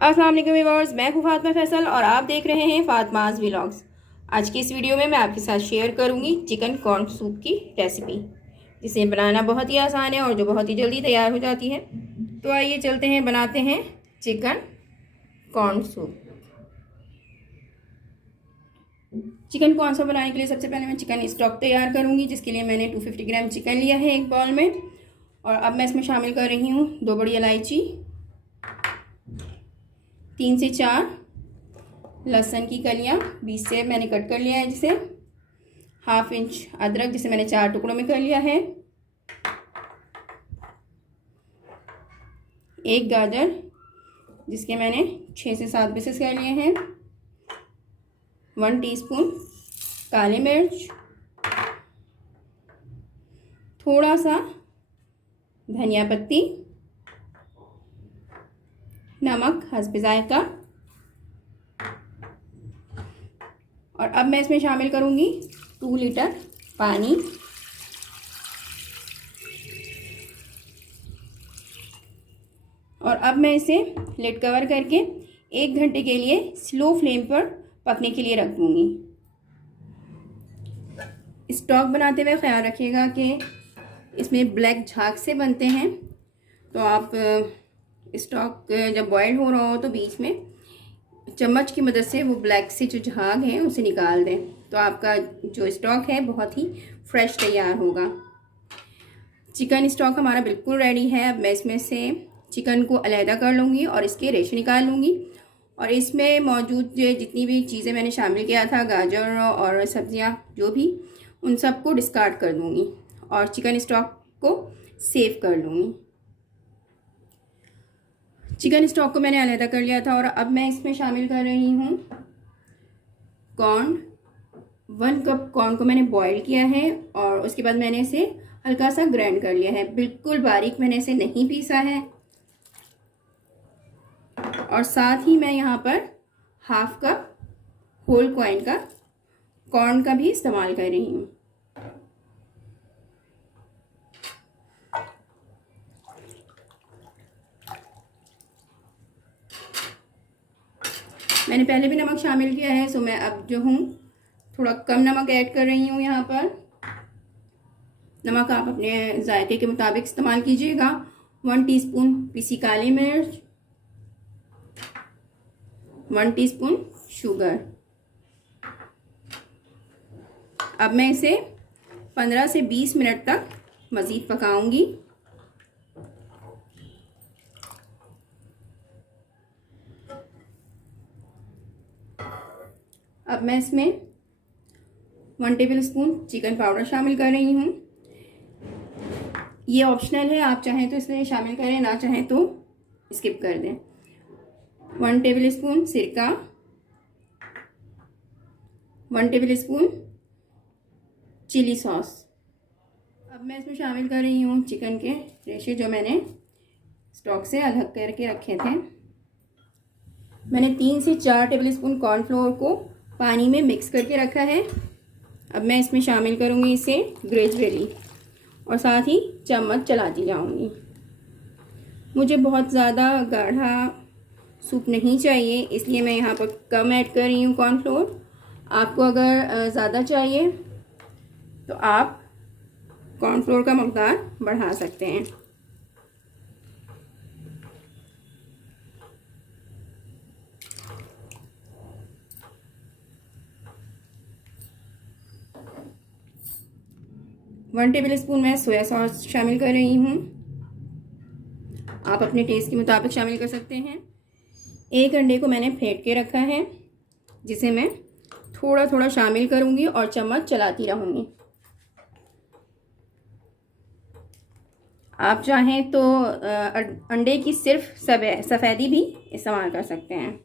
अस्सलाम वालेकुम व्यूअर्स, मैं हूँ फातिमा फैसल और आप देख रहे हैं फातिमाज़ व्लॉग्स। आज की इस वीडियो में मैं आपके साथ शेयर करूँगी चिकन कॉर्न सूप की रेसिपी, जिसे बनाना बहुत ही आसान है और जो बहुत ही जल्दी तैयार हो जाती है। तो आइए चलते हैं, बनाते हैं chicken corn soup. Chicken corn soup बनाने के लिए सबसे पहले मैं चिकन स्टॉक तैयार करूँगी, जिसके लिए मैंने 250 ग्राम चिकन लिया है एक बाउल में। और अब मैं इसमें शामिल कर रही हूँ 2 बड़ी इलायची, 3 से 4 लहसुन की कलियां 20 से मैंने कट कर लिया है, जिसे ½ इंच अदरक जिसे मैंने 4 टुकड़ों में कर लिया है, 1 गाजर जिसके मैंने 6 से 7 पीसेस कर लिए हैं, 1 टीस्पून काली मिर्च, थोड़ा सा धनिया पत्ती, नमक हस्बे जायका। और अब मैं इसमें शामिल करूंगी 2 लीटर पानी। और अब मैं इसे लिड कवर करके 1 घंटे के लिए स्लो फ्लेम पर पकने के लिए रख दूंगी। स्टॉक बनाते हुए ख्याल रखिएगा कि इसमें ब्लैक झाग से बनते हैं, तो आप स्टॉक जब बॉयल हो रहा हो तो बीच में चम्मच की मदद से वो ब्लैक से जो झाग है उसे निकाल दें, तो आपका जो स्टॉक है बहुत ही फ्रेश तैयार होगा। चिकन स्टॉक हमारा बिल्कुल रेडी है। अब मैं इसमें से चिकन को अलहदा कर लूँगी और इसके रेशे निकाल लूँगी। और इसमें मौजूद जितनी भी चीज़ें मैंने शामिल किया था, गाजर और सब्जियाँ जो भी, उन सबको डिस्कार्ड कर दूँगी और चिकन स्टॉक को सेव कर लूँगी। चिकन स्टॉक को मैंने अलहदा कर लिया था और अब मैं इसमें शामिल कर रही हूँ कॉर्न। 1 कप कॉर्न को मैंने बॉईल किया है और उसके बाद मैंने इसे हल्का सा ग्राइंड कर लिया है। बिल्कुल बारीक मैंने इसे नहीं पीसा है। और साथ ही मैं यहाँ पर ½ कप होल कॉर्न का कॉर्न का भी इस्तेमाल कर रही हूँ। मैंने पहले भी नमक शामिल किया है, सो मैं अब जो हूँ थोड़ा कम नमक ऐड कर रही हूँ। यहाँ पर नमक आप अपने जायके के मुताबिक इस्तेमाल कीजिएगा। 1 टीस्पून पीसी काली मिर्च, 1 टीस्पून शुगर। अब मैं इसे 15 से 20 मिनट तक मज़ीद पकाऊंगी। अब मैं इसमें 1 टेबलस्पून चिकन पाउडर शामिल कर रही हूँ। ये ऑप्शनल है, आप चाहें तो इसमें शामिल करें, ना चाहें तो स्किप कर दें। 1 टेबलस्पून सिरका, 1 टेबलस्पून चिली सॉस। अब मैं इसमें शामिल कर रही हूँ चिकन के रेशे जो मैंने स्टॉक से अलग करके रखे थे। मैंने 3 से 4 टेबलस्पून कॉर्नफ्लोर को पानी में मिक्स करके रखा है। अब मैं इसमें शामिल करूँगी इसे ग्रेजुअली और साथ ही चम्मच चलाती जाऊँगी। मुझे बहुत ज़्यादा गाढ़ा सूप नहीं चाहिए, इसलिए मैं यहाँ पर कम ऐड कर रही हूँ कॉर्नफ्लोर। आपको अगर ज़्यादा चाहिए तो आप कॉर्नफ्लोर का मकदार बढ़ा सकते हैं। वन टेबलस्पून मैं सोया सॉस शामिल कर रही हूँ। आप अपने टेस्ट के मुताबिक शामिल कर सकते हैं। 1 अंडे को मैंने फेंट के रखा है, जिसे मैं थोड़ा थोड़ा शामिल करूँगी और चम्मच चलाती रहूँगी। आप चाहें तो अंडे की सिर्फ सफ़ेदी भी इस्तेमाल कर सकते हैं।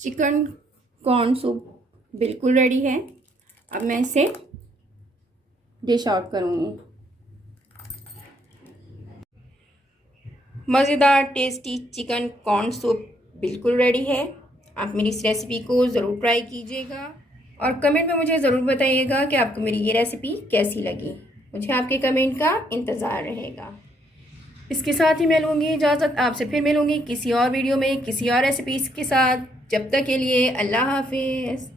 चिकन कॉर्न सूप बिल्कुल रेडी है। अब मैं इसे डिश आउट करूँगी। मज़ेदार टेस्टी चिकन कॉर्न सूप बिल्कुल रेडी है। आप मेरी इस रेसिपी को ज़रूर ट्राई कीजिएगा और कमेंट में मुझे ज़रूर बताइएगा कि आपको मेरी ये रेसिपी कैसी लगी। मुझे आपके कमेंट का इंतज़ार रहेगा। इसके साथ ही मैं लूँगी इजाज़त, आपसे फिर मिलूँगी किसी और वीडियो में किसी और रेसिपीज़ के साथ। जब तक के लिए अल्लाह हाफिज़।